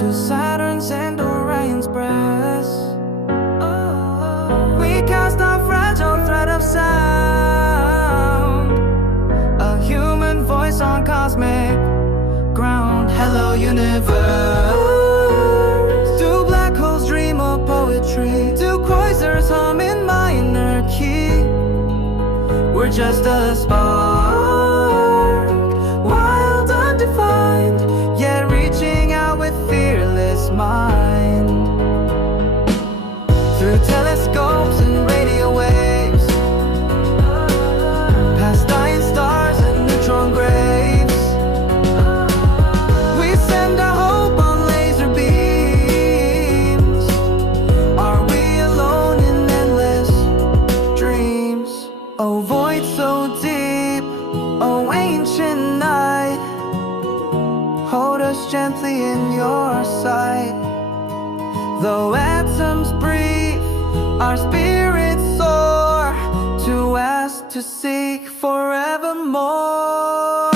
to Saturn's and Orion's breast. We cast a fragile thread of sound, a human voice on cosmic ground. Hello universe. Do black holes dream of poetry? Do Kreuzers hum in minor key? We're just a spark, wild, undefined, yet reaching out with fearless mind. Through telescopes and radio waves, past dying stars and neutron graves, we send our hope on laser beams. Are we alone in endless dreams? Oh, void so deep, oh ancient night, hold us gently in your sight. Though atoms breathe, our spirits soar, to ask, to seek forevermore.